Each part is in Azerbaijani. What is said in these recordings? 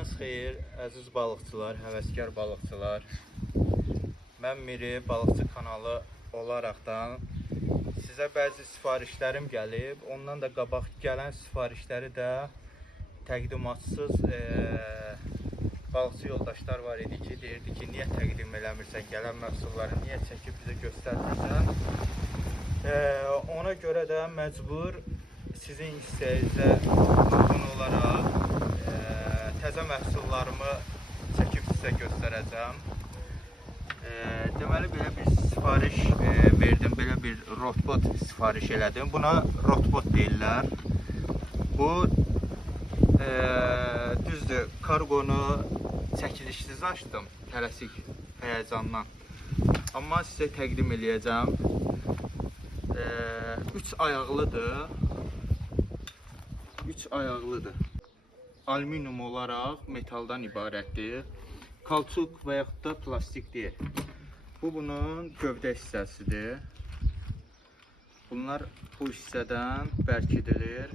Xeyir, əziz balıqçılar, həvəskar balıqçılar. Mən Miri Balıqçı kanalı olaraqdan sizə bəzi sifarişlərim gəlib. Ondan da qabaq gələn sifarişləri də təqdimatsız balıqçı yoldaşlar var idi ki, deyirdi ki, niyə təqdim eləmirsən, gələn məhsulları niyə çəkib bizə göstərmirsən. Ona görə də məcbur sizin istəyinizə uyğun olaraq təzə məhsullarımı çəkib sizə göstərəcəm. Deməli, belə bir sifariş verdim, belə bir rotbot sifariş elədim. Buna rotbot deyirlər. Bu, düzdür, kargonu çəkilişsiz açdım, tələsik həyəcandan. Amma sizə təqdim eləyəcəm. 3 ayaqlıdır. 3 ayaqlıdır. Alüminium olaraq metaldan ibarətdir. Kalçuk və yaxud da plastik deyil. Bu bunun gövdə hissəsidir. Bunlar bu hissədən bərkidilir,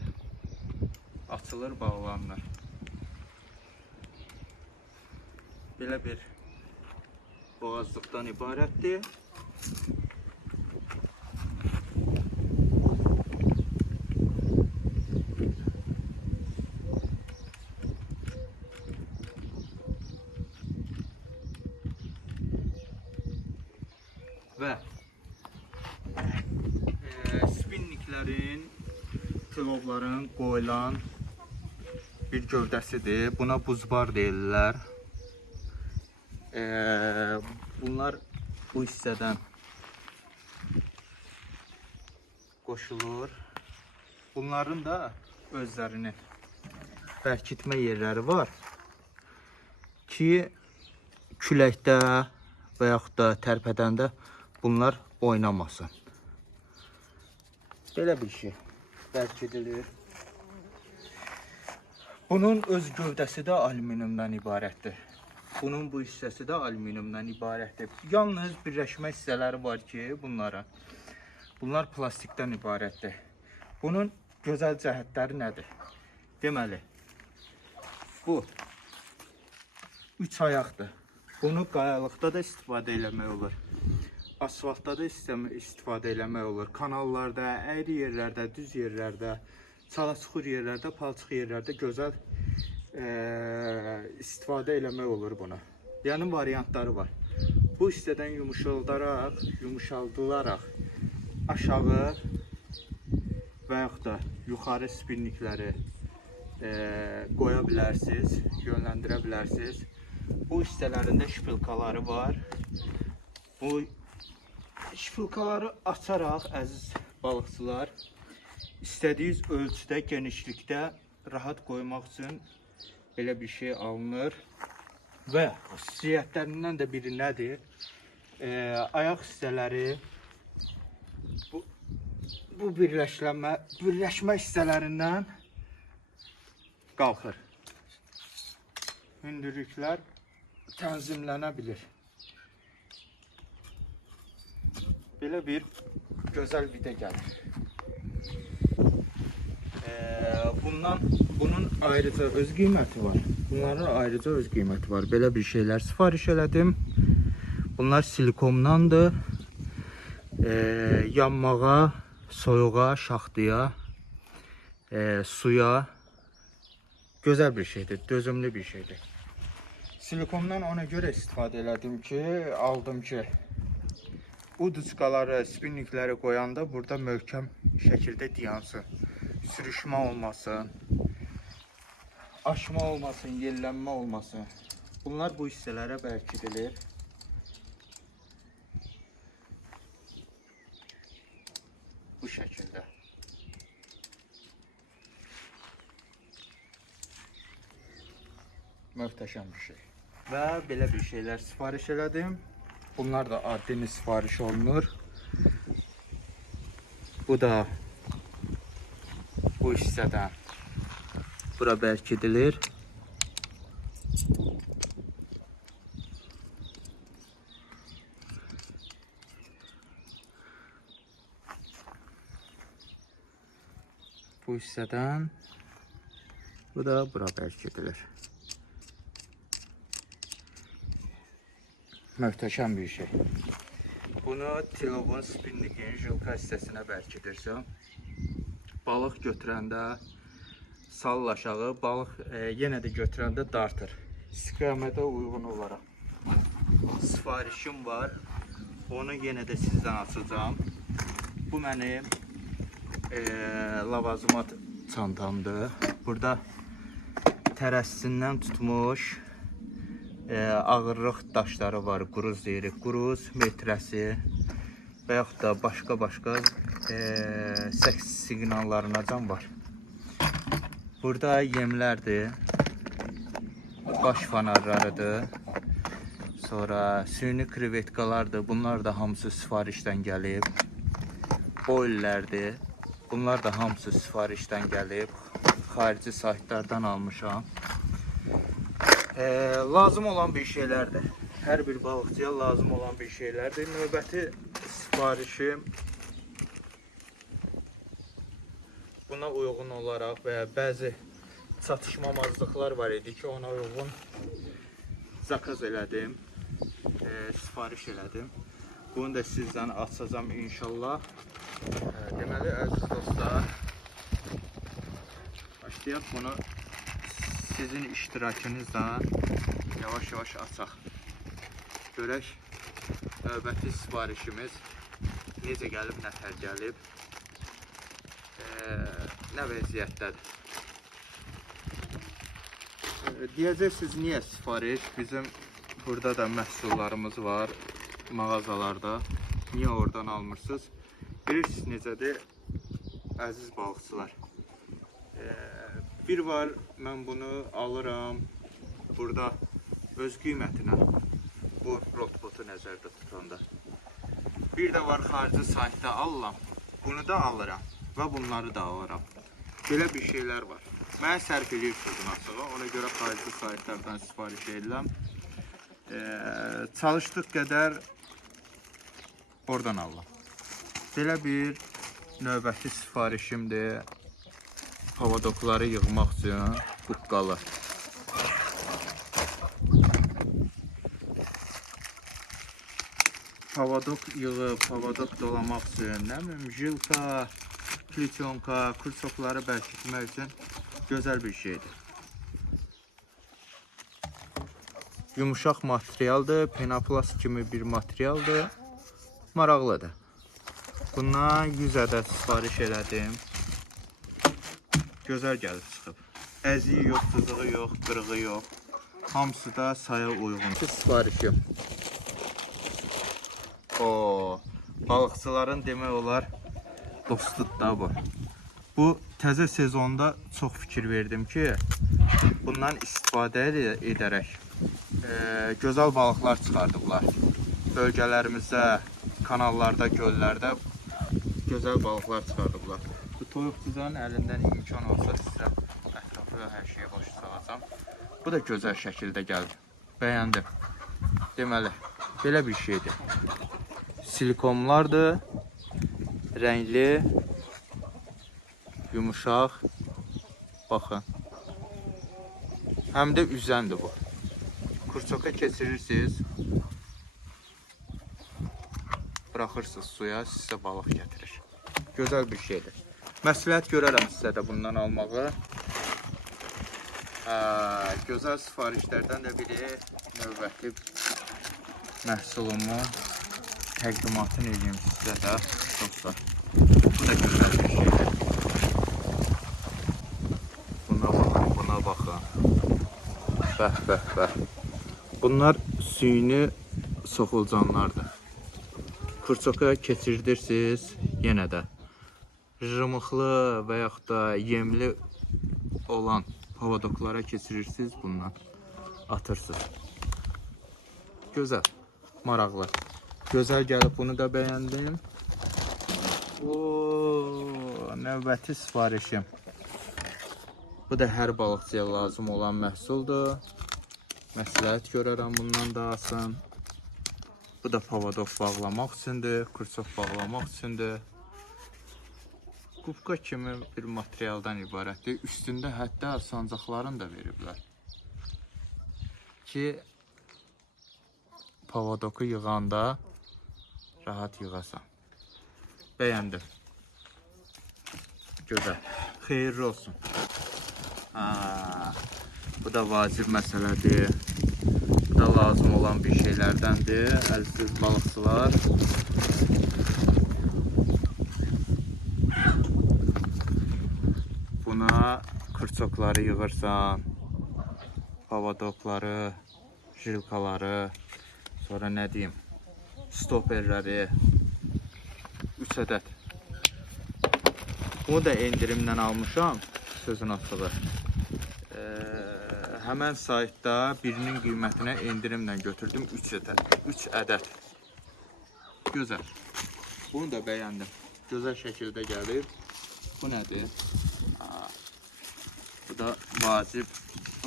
açılır, bağlanır. Belə bir boğazlıqdan ibarətdir. Və spinniklərin, tilovların qoyulan bir gövdəsidir. Buna buzbar deyirlər. Bunlar bu hissədən qoşulur. Bunların da özlərinin bərkitmə yerləri var ki, küləkdə və yaxud da tərpədəndə bunlar oynamasın. Belə bir şey bərkidilir. Bunun öz gövdəsi də alüminiumdan ibarətdir. Bunun bu hissəsi də alüminiumdan ibarətdir. Yalnız birləşmə hissələri var ki, bunlar plastikdən ibarətdir. Bunun gözəl cəhətləri nədir? Deməli, bu 3 ayaqdır. Bunu qayalıqda da istifadə eləmək olur. Asfaltda da istifadə eləmək olur. Kanallarda, əyri yerlərdə, düz yerlərdə, çala-çuxur yerlərdə, palçıq yerlərdə gözəl istifadə eləmək olur buna. Yəni variantları var. Bu hissədən yumuşaldılaraq aşağı və yaxud da yuxarı spinnikləri qoya bilərsiniz, yönləndirə bilərsiniz. Bu hissələrində şpilkaları var. Bu şpilkaları açaraq, əziz balıqçılar, istədiyiniz ölçüdə, genişlikdə rahat qoymaq üçün belə bir şey alınır. Və xüsusiyyətlərindən də biri nədir? Ayaq hissələri bu birləşmə hissələrindən qalxır. Hündürlüklər tənzimlənə bilir. Belə bir gözəl vida gəlir. Bunun ayrıca öz qiyməti var. Bunların ayrıca öz qiyməti var. Belə bir şeylər sifariş elədim. Bunlar silikondandır. Yanmağa, soyuğa, şaxtıya, suya gözəl bir şeydir, dözümlü bir şeydir. Silikondan ona görə istifadə elədim ki, aldım ki, uduçkaları, spinnikləri qoyanda burada möhkəm şəkildə dayansın. Sürüşmə olmasın, aşma olmasın, yellənmə olmasın. Bunlar bu hissələrə bərkidilir. Bu şəkildə. Möhtəşəm bir şey. Və belə bir şeylər sifariş elədim. Bunlar da adını sifariş olunur. Bu da bu hissədən bura bərkidilir. Bu hissədən bu da bura bərkidilir. Möhtəşəm bir şey. Bunu Tilovun spinningin jilka hissəsinə bərkidirsən. Balıq götürəndə sal aşağı, balıq yenə də götürəndə dartır. İstiqamətə uyğun olaraq. Sifarişim var. Onu yenə də sizdən açacağım. Bu mənim lavazımat çantamdır. Burada tərəssindən tutmuş ağırlıq daşları var. Quruz deyirik. Quruz, metrəsi və yaxud da başqa seks siqnallarınacan var. Burada yemlərdir. Baş fanarlarıdır. Sonra süni krevetkalardır. Bunlar da hamısı sifarişdən gəlib. Boillərdir. Bunlar da hamısı sifarişdən gəlib. Xarici saytlardan almışam. Lazım olan bir şeylərdir. Hər bir balıqçıya lazım olan bir şeylərdir. Növbəti sifarişim buna uyğun olaraq və bəzi çatışmamazlıqlar var idi ki, ona uyğun zakaz elədim, sifariş elədim. Bunu da sizdən açacağım inşallah. Deməli, əziz dostlar, başlayaq bunu sizin iştirakınızla yavaş-yavaş açaq. Görək, növbəti sifarişimiz necə gəlib, nətər gəlib, nə vəziyyətdədir. Deyəcəksiniz, niyə sifariş? Bizim burada da məhsullarımız var, mağazalarda. Niyə oradan almırsınız? Bilirsiniz necədir, əziz balıqçılar. Bir var, mən bunu alıram, burada öz qiymətinə, bu rotbotu nəzərdə tutanda. Bir də var, xarici saytda alıram, bunu da alıram və bunları da alıram. Belə bir şeylər var. Mən sərf edirsiniz açığa, ona görə xarici saytlardan sifariş edirəm. Çalışdıq qədər oradan alıram. Belə bir növbəti sifarişimdir. Pavadokları yığmaq üçün buqqalı. Pavadok yığıb, pavadok dolamaq üçün, nə bilim, jilka, plitonka, kursokları bərkitmək üçün gözəl bir şeydir. Yumuşaq materialdır, penoplast kimi bir materialdır. Maraqlıdır. Bundan 100 ədəd sifariş elədim. Gözəl gəlib çıxıb. Əziyi yox, sızığı yox, qırığı yox. Hamısı da saya uyğun. Sifarişim. Balıqçıların demək olar dostudur da bu. Bu təzə sezonda çox fikir verdim ki, bundan istifadə edərək gözəl balıqlar çıxardıblar. Bölgələrimizdə, kanallarda, göllərdə gözəl balıqlar çıxardıblar. Bu toyuqçuların əlindən imkan olsa sizə ətrafı və hər şeyi başa salacağım. Bu da gözəl şəkildə gəldi. Bəyəndim. Deməli, belə bir şeydir. Silikonlardır, rəngli, yumuşaq, baxın. Həm də üzəndir bu. Kurçoka keçirirsiniz, bıraxırsınız suya, sizə balıq gətirir. Gözəl bir şeydir. Məsləhət görərəm sizə də bundan almağı. Gözəl sifarişlərdən də biri növbəti məhsulumu təqdimatını edeyim sizə də dostlar. Bu da gözəl bir şeydir. Buna baxın, buna baxın. Bəh, bəh, bəh. Bunlar süni soxulcanlardır. Kurçoka keçirdirsiniz, yenə də jımıqlı və yaxud da yemli olan pavadoklara keçirirsiniz, bundan atırsınız. Gözəl, maraqlı. Gözəl gəlib, bunu da bəyəndim. Növbəti sifarişim. Bu da hər balıqçıya lazım olan məhsuldur. Məsləhət görərəm bundan da alsın. Bu da pavadok bağlamaq üçündür, kursok bağlamaq üçündür. Qubqa kimi bir materialdan ibarətdir. Üstündə hətta sancaqlarını da veriblər. Ki, pavadoku yığanda rahat yığasan. Bəyəndim. Gözəl. Xeyirli olsun. Bu da vacib məsələdir. Bu da lazım olan bir şeylərdəndir. Əziz balıqçılar. Buna kırçokları yığırsan, pavadokları, jilkaları, sonra nə deyim, stoperləri, 3 ədəd. Bunu da endirimdən almışam, sözün açığı. Həmən saytda birinin qiymətinə endirimlə götürdüm 3 ədəd. Gözəl. Bunu da bəyəndim. Gözəl şəkildə gəlir. Bu nədir? Bu da vacib,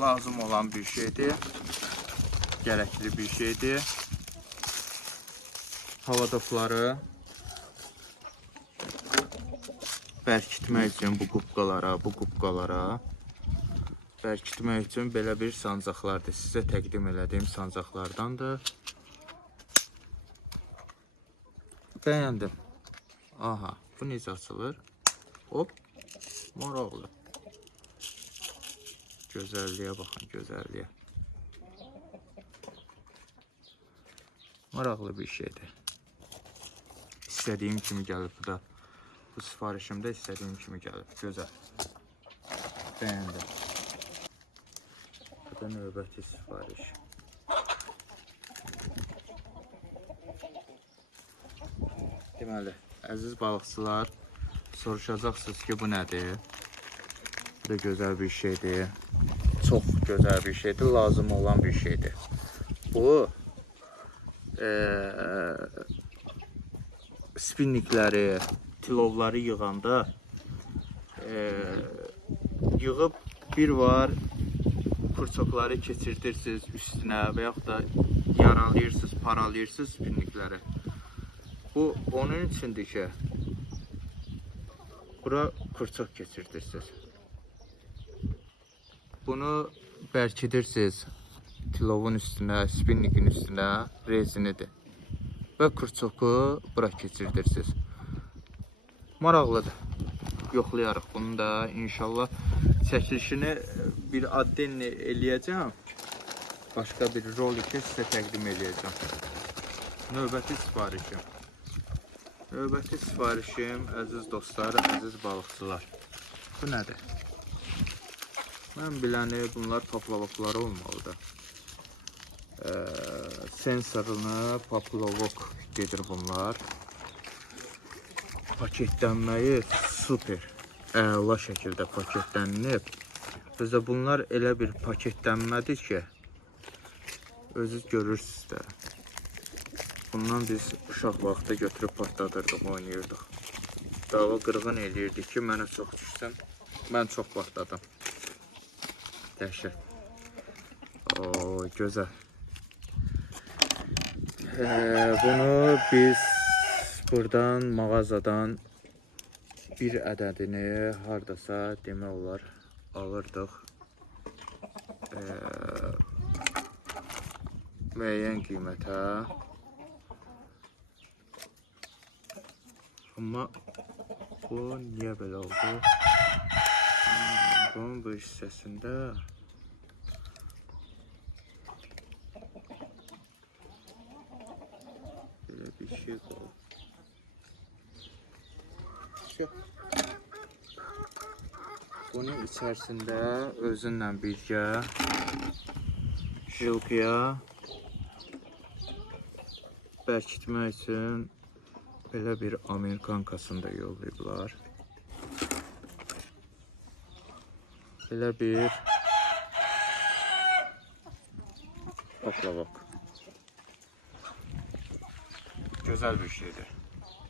lazım olan bir şeydir. Gərəkli bir şeydir. Havadokları bərkitmək üçün bu qubqalara bərkitmək üçün belə bir sancaqlardır. Sizə təqdim elədiyim sancaqlardandır. Bəyəndim. Aha, bu necə açılır? Hop, maraqlı. Gözəlliyə baxın, gözəlliyə. Maraqlı bir şeydir. İstədiyim kimi gəlib bu da. Bu sifarişimdə istədiyim kimi gəlib. Gözəl. Bəyəndim. Bu da növbəti sifariş. Deməli, əziz balıqçılar, soruşacaqsınız ki, bu nədir? Bu da gözəl bir şeydir. Çox gözəl bir şeydir, lazım olan bir şeydir. Bu spinnikləri, tilovları yığanda yığıb bir var kurçokları keçirdirsiniz üstünə və yaxud da yaralayırsınız, paralayırsınız spinnikləri. Bu onun üçündür ki, bura kurçok keçirdirsiniz. Bunu bərkidirsiniz tilovun üstünə, spinnikin üstünə, rezinidir. Və kurçoku bura keçirdirsiniz. Maraqlıdır. Yoxlayarıq bunu da inşallah. Çəkilişini bir addenli eləyəcəm. Başqa bir rolikə sizə təqdim eləyəcəm. Növbəti sifarişim. Növbəti sifarişim, əziz dostlar, əziz balıqçılar. Bu nədir? Mən biləni bunlar paplavokları olmalıdır. Sensorunu paplavok gedir bunlar. Paketlənməyi super, əla şəkildə paketlənib. Özdə bunlar elə bir paketlənmədir ki, özünüz görürsünüz də. Bundan biz uşaq vaxtı götürüb patladırdıq, oynayırdıq. Dava qırğın eləyirdik ki, mənə çox düşsəm, mən çox patladım. Dəhşət. O, gözəl. Bunu biz buradan, mağazadan bir ədədini hardasa demək olar alırdıq. Müəyyən qiymətə. Amma bu niyə belə oldu? Bunun bu hissəsində belə bir şey oldu. Bunun içərisində özünlə birgə jilkaya bərkitmək üçün belə bir amerikankasını da yollayıblar. Belə bir paplavok. Gözəl bir şeydir.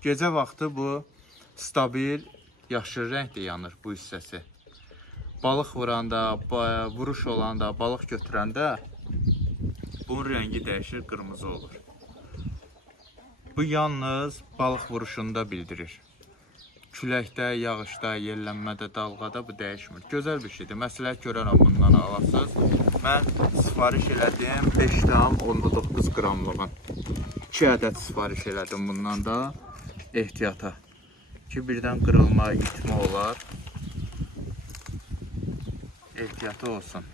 Gecə vaxtı bu stabil yaşıl rəngdə yanır bu hissəsi. Balıq vuranda, vuruş olanda, balıq götürəndə bunun rəngi dəyişir, qırmızı olur. Bu yalnız balıq vuruşunda bildirir. Küləkdə, yağışda, yellənmədə, dalğada bu dəyişmir. Gözəl bir şeydir. Məsləhət görərəm bundan alasınız. Mən sifariş elədim 5,9 qramlığın. 2 ədəd sifariş elədim bundan da ehtiyata. Ki birdən qırılma, itmə olar. Ehtiyatı olsun.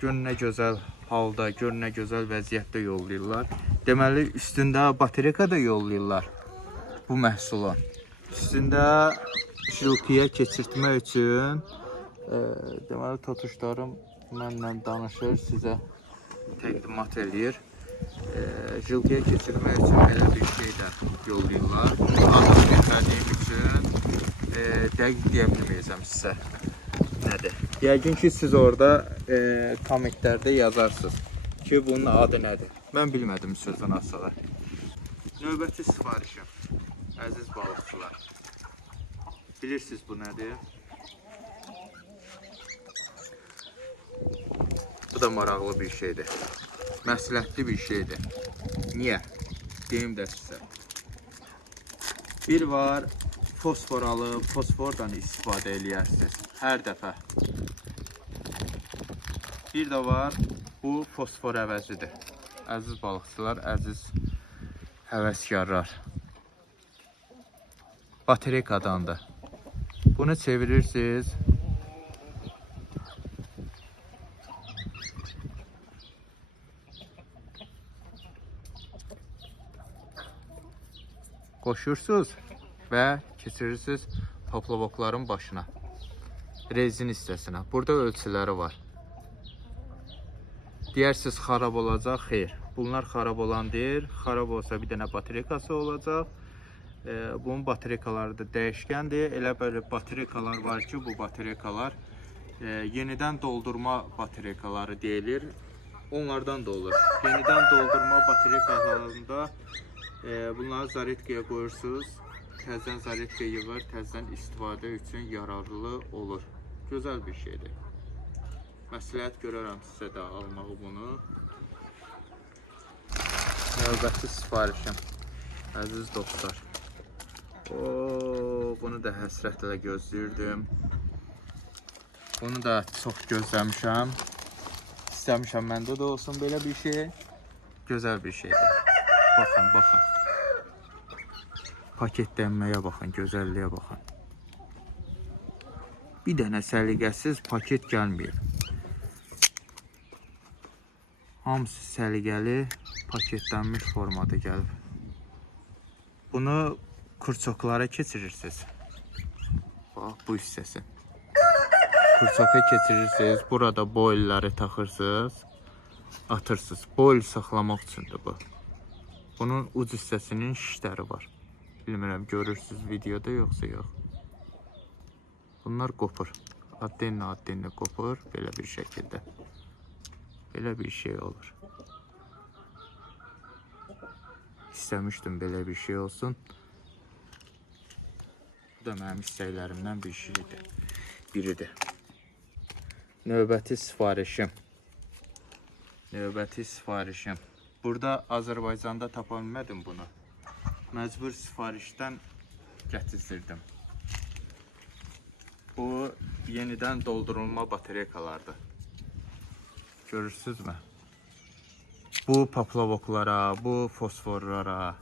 Gör nə gözəl halda, gör nə gözəl vəziyyətdə yollayırlar. Deməli, üstündə baterika da yollayırlar bu məhsulu. Üstündə jilkiyə keçirtmək üçün deməli, totuşlarım mənlə danışır, sizə təqdimat eləyir. Jilkiyə keçirmək üçün elə bir şey də yollayırlar. Bunu adını bilmədiyim üçün dəqiq deyə bilməyəcəm sizə nədir. Yəqin ki, siz orada kommentlərdə yazarsınız ki, bunun adı nədir. Mən bilmədim sözün asılı. Növbəti sifarişim, əziz balıqçılar. Bilirsiniz bu nədir? Bu da maraqlı bir şeydir. Məsləhətli bir şeydir. Niyə? Deyim də sizə. Bir var, fosfor alıb, fosfordan istifadə eləyərsiniz hər dəfə. Bir də var, bu fosfor əvəzidir. Əziz balıqçılar, əziz həvəskarlar. Baterikadandır. Bunu çevirirsiniz. Qoşursunuz və keçirirsiniz poplavokların başına, rezin hissəsinə. Burada ölçüləri var. Deyirsiniz xarab olacaq, xeyr. Bunlar xarab olan deyil. Xarab olsa bir dənə baterikası olacaq. Bunun baterikaları da dəyişkəndir. Elə böyle baterikalar var ki, bu baterikalar yenidən doldurma baterikaları deyilir. Onlardan da olur. Yenidən doldurma baterikalarında bunları zaretkaya qoyursunuz. Təzədən zaretkaya yığır, təzədən istifadə üçün yararlı olur. Gözəl bir şeydir. Məsləhət görərəm sizə də almağı bunu. Növbəti sifarişim, əziz dostlar. Bunu da həsrətlə gözləyirdim. Bunu da çox gözləmişəm. İstəmişəm məndə də olsun belə bir şey. Gözəl bir şeydir. Baxın, baxın. Paketlənməyə baxın, gözəlliyə baxın. Bir dənə səliqəsiz paket gəlməyib. Hamısı səliqəli, paketlənmiş formada gəlib. Bunu kurçoklara keçirirsiniz. Bax, bu hissəsi. Kurçoka keçirirsiniz, burada boilləri taxırsınız, atırsınız. Boil saxlamaq üçündür bu. Bunun uc hissəsinin şişləri var. Bilmirəm, görürsünüz videoda yoxsa yox. Bunlar qopur. Addenlə qopur, belə bir şəkildə. Belə bir şey olur. İstəmişdim belə bir şey olsun. Bu da mənim istəklərimdən bir şeydir. Biridir. Növbəti sifarişim. Növbəti sifarişim. Burada Azərbaycanda tapa bilmədim bunu. Məcbur sifarişdən gətirdirdim. Bu yenidən doldurulma baterikalardır. Görürsünüzmü? Bu poplavoklara, bu fosforlara,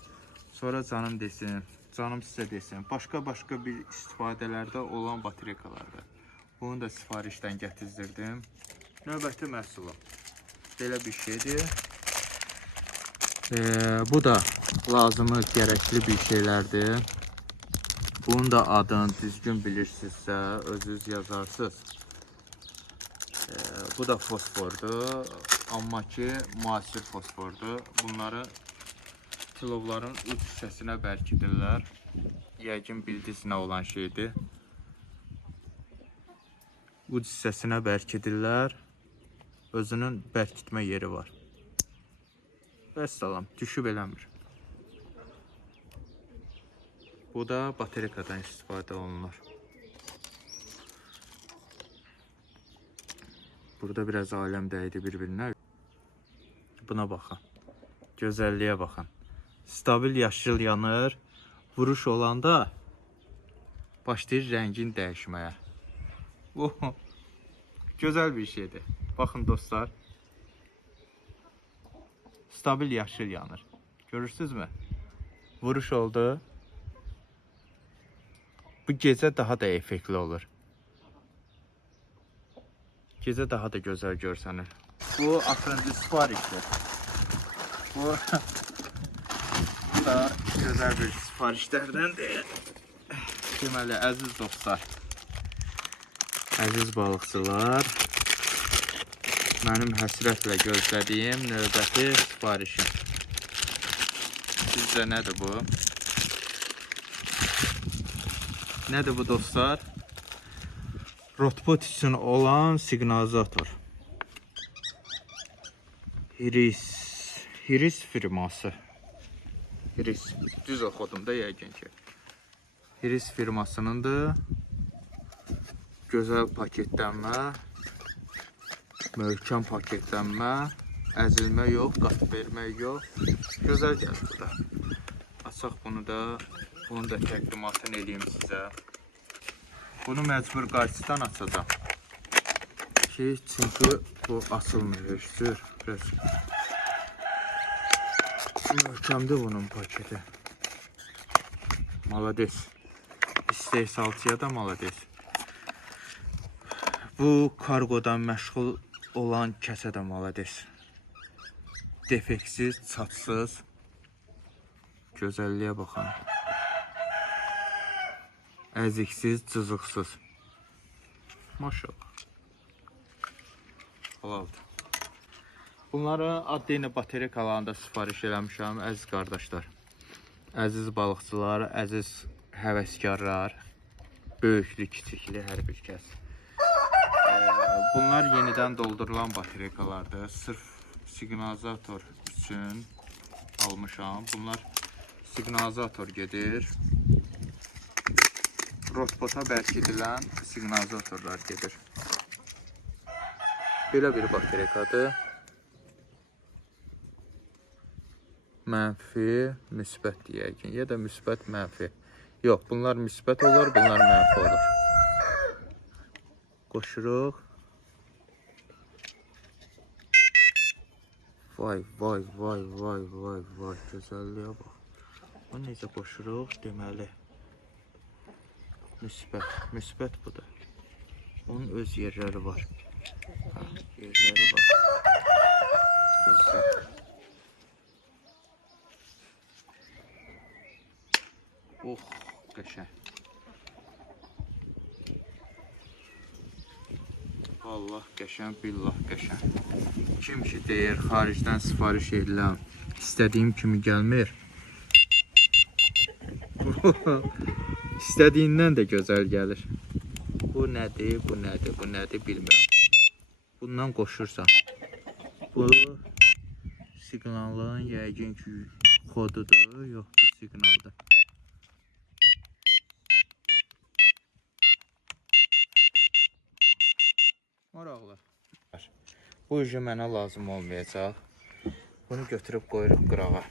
sonra canım desin, canım sizə desin, başqa bir istifadələrdə olan baterikalardır. Bunu da sifarişdən gətirdirdim. Növbəti məhsulum. Belə bir şeydir. Bu da lazımı, gərəkli bir şeylərdir. Bunun da adını düzgün bilirsinizsə, özünüz yazarsınız. Bu da fosfordur. Amma ki, müasir fosfordur. Bunları tilovların uc hissəsinə bərkidirlər. Yəqin bildiniz nə olan şeydir. Uc hissəsinə bərkidirlər. Özünün bərkitmə yeri var. Vəssalam, düşüb eləmir. Bu da baterikadan istifadə olunur. Burada biraz aləm dəydi bir-birinə. Buna baxın. Gözəlliyə baxın. Stabil yaşıl yanır. vuruş olanda başlayır rəngin dəyişməyə. Bu gözəl bir şeydir. Baxın dostlar. Stabil yaşıl yanır. Görürsünüzmü? Vuruş oldu. Bu gecə daha da effektli olur. Gecə daha da gözəl görsənir. Bu axırıncı sifarişdir. Bu da gözəl bir sifarişlərdəndir. Deməli, əziz dostlar, əziz balıqçılar, mənim həsrətlə gözlədiyim növbəti sifarişim. Sizcə nədir bu? Nədir bu dostlar? Rotbot üçün olan siqnalizator. Hiris firması. Hiris, düz oxudum da yəqin ki. Hiris firmasınındır. Gözəl paketlənmə, möhkəm paketlənmə, əzilmə yox, qat vermə yox. Gözəl gəlir bu da. Açaq bunu da, bunun da təqdimatını eləyim sizə. Bunu məcbur qarşıdan açacağım. Çünki bu açılmıyor, sür. Möhkəmdir bunun paketi. Malades. İstehsalçıya da malades. Bu kargodan məşğul olan kəsə də malades. Defeksiz, çatsız. Gözəlliyə baxın. Əziksiz, cızıqsız. Maşallah. Halaldır. Bunları adlı bateriyakalarında sifariş eləmişəm, əziz qardaşlar. Əziz balıqçılar, əziz həvəskarlar, böyüklü, kiçikli hər bir kəs. Bunlar yenidən doldurulan bateriyakalardır. Sırf siqnalizator üçün almışam. Bunlar siqnalizator gedir. Rotbota bərkidilən siqnalizatorlar gedir. Belə bir bateriyakadır. Mənfi, müsbət deyək, ya da müsbət, mənfi. Yox, bunlar müsbət olur, bunlar mənfi olur. Qoşuruq. Vay, gözəlliyə bax. Bunu necə qoşuruq, deməli. Müsbət budur. Onun öz yerləri var. Yerləri var. Gözəl. Qəşəng. Allah qəşəng, billah qəşəng. Kim ki deyir, xaricdən sifariş edilən, istədiyim kimi gəlmir. İstədiyindən də gözəl gəlir. Bu nədir, bilmirəm. Bundan qoşursan. Bu siqnalın yəqin ki kodudur, yox bu siqnaldır. Maraqlı. Bu ucu mənə lazım olmayacaq. Bunu götürüb qoyuruq qırağa.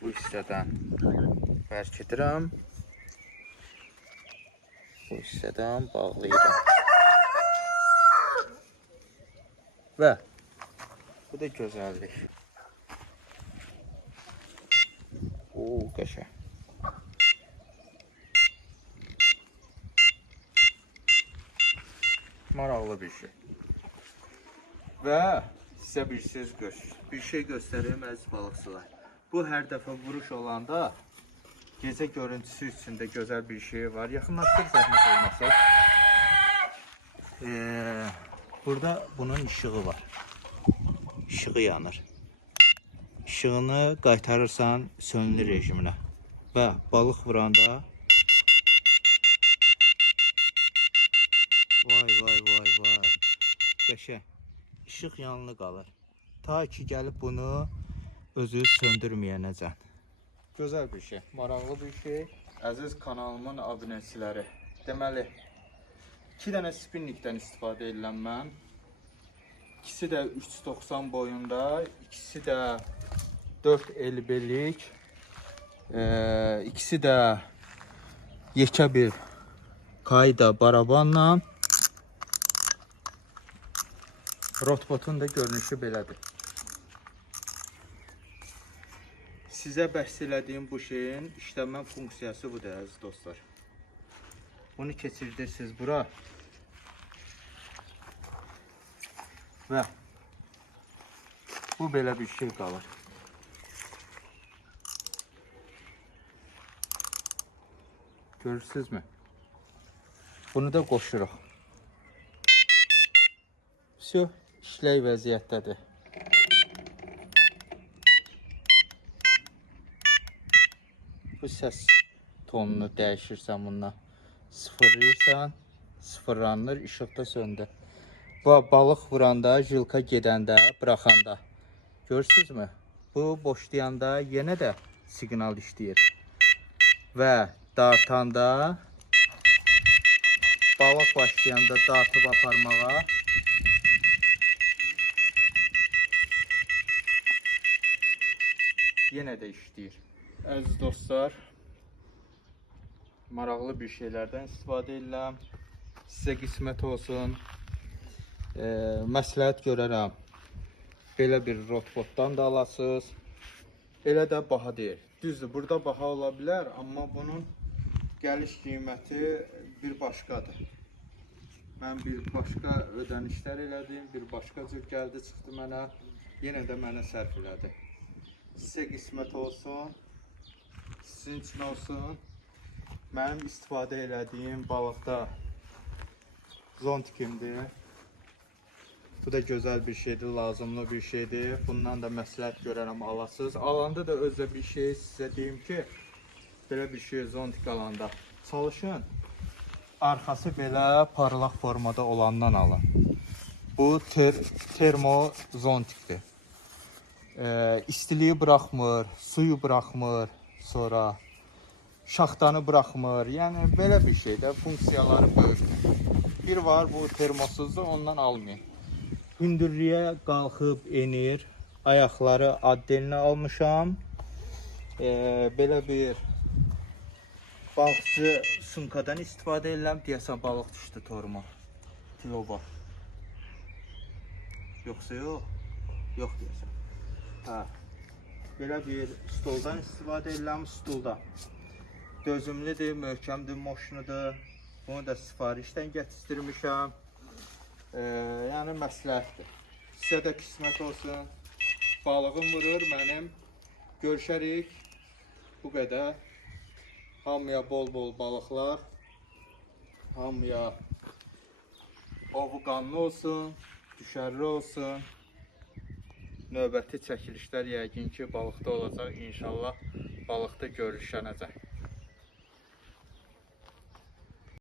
Bu hissədən bərkidirəm. Bu hissədən bağlayıram. Və bu da gözəllik. Qəşəng. Maraqlı bir şey. Və sizə bir şey göstəreyim əziz balıqçılar. Bu hər dəfə vuruş olanda gecə görüntüsü içində gözəl bir şey var. Yaxınlaşdır zəhmət olmasa. Burada bunun işığı var. İşığı yanır. İşığını qaytarırsan sönülü rejiminə. Və balıq vuranda vay. Qəşəng. İşıq yanılı qalır. Ta ki gəlib bunu özü söndürməyənəcən. Gözəl bir şey, maraqlı bir şey. Əziz kanalımın abunəçiləri. Deməli, 2 dənə spinnikdən istifadə edilən mən. İkisi də 3.90 boyunda, ikisi də 4.50'lik. İkisi də yekə bir qayda barabanla. Rotbotun da görünüşü belədir. Sizə bəhs elədiyim bu şeyin işləmə funksiyası budur əziz dostlar. Bunu keçirirsiniz bura və bu belə bir şey qalır. Görürsünüzmü? Bunu da qoşuruq. Все, işlək vəziyyətdədir. Bu səs tonunu dəyişirsən bununla. Sıfırlayırsan, sıfırlanır, işıq da söndü. Bu balıq vuranda, jilka gedəndə, bıraxanda. Görürsünüzmü? Bu boşlayanda yenə də siqnal işləyir. Və dartanda, balıq başlayanda dartıb aparmağa yenə də işləyir. Əziz dostlar, maraqlı bir şeylərdən istifadə edirəm. Sizə qismət olsun. Məsləhət görərəm. Belə bir rotbotdan da alasınız. Elə də baha deyil. Düzdür, burada baha ola bilər, amma bunun gəliş qiyməti bir başqadır. Mən bir başqa ödənişlər elədim, bir başqa cür gəldi, çıxdı mənə. Yenə də mənə sərf elədi. Sizə qismət olsun. Sizin üçün olsun. Mənim istifadə elədiyim balıqda zontikimdir. Bu da gözəl bir şeydir, lazımlı bir şeydir. Bundan da məsləhət görərəm alasınız. Alanda da özə bir şey sizə deyim ki, belə bir şey zontik alanda çalışın. Arxası belə parlaq formada olandan alın. Bu termo zontikdir. İstiliyi buraxmır, suyu buraxmır, sonra şaxtanı buraxmır. Yəni belə bir şeydə funksiyaları böyükdür. Bir var bu termosuzdur, ondan almayın. Hündürlüyə qalxıb enir. Ayaqları addelinə almışam. Belə bir balıqçı sumkadan istifadə edirəm. Deyəsən balıq düşdü toruma. Kiloba. Yoxsa yox? Yox deyəsən. Hə. Belə bir stoldan istifadə edirəm. Stolda dözümlüdür, möhkəmdir, moşnudur. Bunu da sifarişdən gətirmişəm. Yəni məsləhətdir. Sizə də qismət olsun. Balığım vurur mənim. Görüşərik. Bu qədər. Hamıya bol-bol balıqlar. Hamıya ovu qanlı olsun. Düşərli olsun. Növbəti çəkilişlər yəqin ki balıqda olacaq. İnşallah balıqda görüşənəcək.